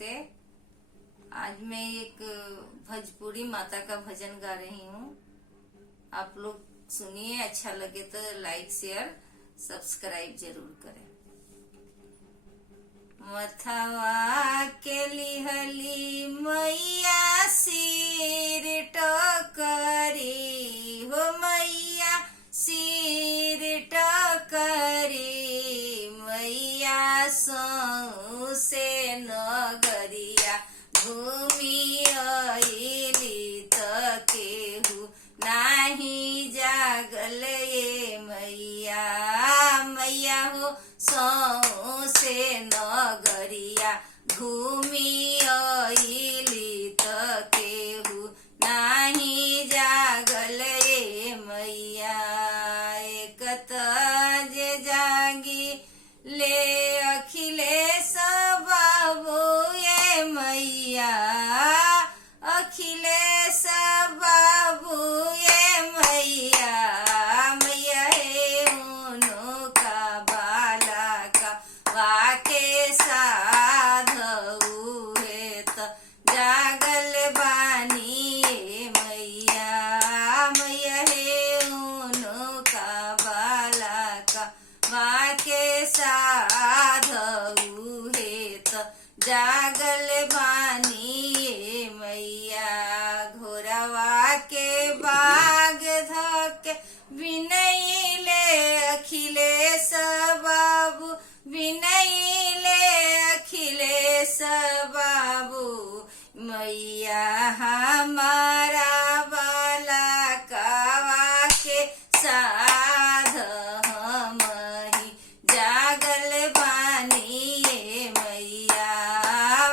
नमस्ते। आज मैं एक भोजपुरी माता का भजन गा रही हूँ। आप लोग सुनिए, अच्छा लगे तो लाइक शेयर सब्सक्राइब जरूर करें। मथवा के लिहली मैया सिर टोकरी हो, मैया सिर टोकरी, मैया सौसे नगरिया घूमी अइली त केहू नाही जागल ये मैया। मैया हो सौसे नगरिया घूमी अइली त केहू नाही जागल ये मैया। एक जे जागी ले अखिलेश बाबू ये मैया, अखिलेश बाबू ये मैया। मैया हे उनो का बाला का वाके साधु है त जागल बानी ये मैया। मैया हे उनो का बाला का वाके साधु है त जागल बानी ये मैया। घोरवा के बाग धके विनैले अखिलेश बाबू, विनैले अखिलेश बाबू। मैया हमारा बाला कावा के साध हम ही जागल बानी ये मैया।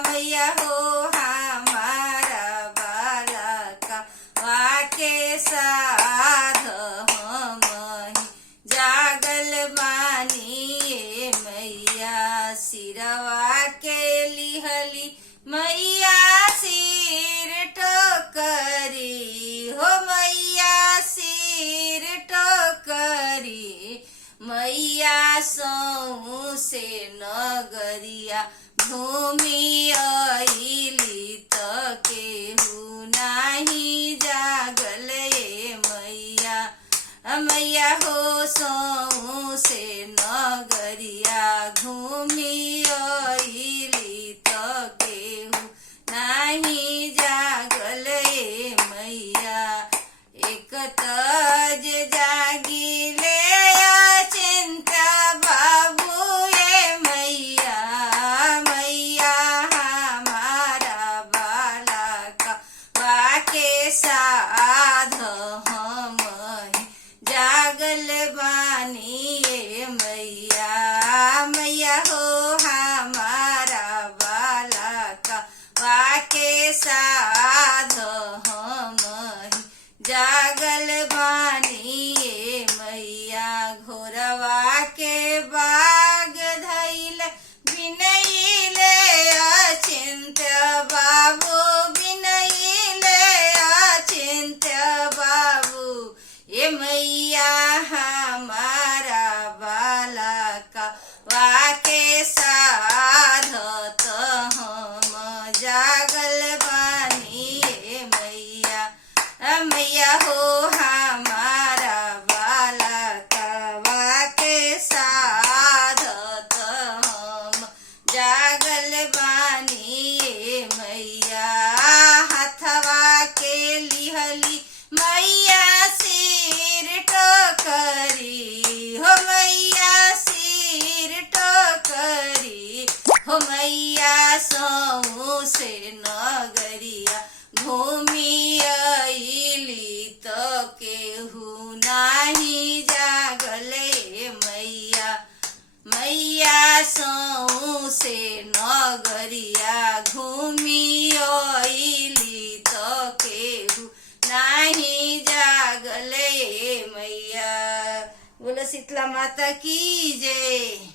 मैया हो हमारा बाला कावा के साध हम ही जागल बानी ये मैया। सिरवा के लिहली मैया सिर टोकरी हो, मैया सिर टोकरी, मैया सौसे नगरिया घूमी अइली त केहू नाही जागल ये मैया। मैया हो सौसे नगरिया घूमी अइली त केहू नाही जागल ये मैया। एक तज जागी ले चिंता बाबू ये मैया। मैया हमारा बाला का वाके साध हम ही जागल बानी ये मैया। मैया हो हमारा बाला का वाके साध हम ही जागल बानी ये मैया। घोरवा के बाग धैल बिनैले अचिंत बाबू, बिनैले अचिंत बाबू। ये मैया हमारा बाला का वाके साधत हम जागल बानी ये मैया। मैया हो हमारा बाला का वाके साधत हम जागल बानी ये मैया। हथवा के लिहली मैया सिर टोकरी हो, मैया सिर टोकरी हो, मैया सौसे नगरिया घूमी अइली त केहू नाही जागल ये मैया। मैया सौसे नगरिया घूमी अइली त केहू नाही जागल ये मैया। बोलो शीतला माता की जय।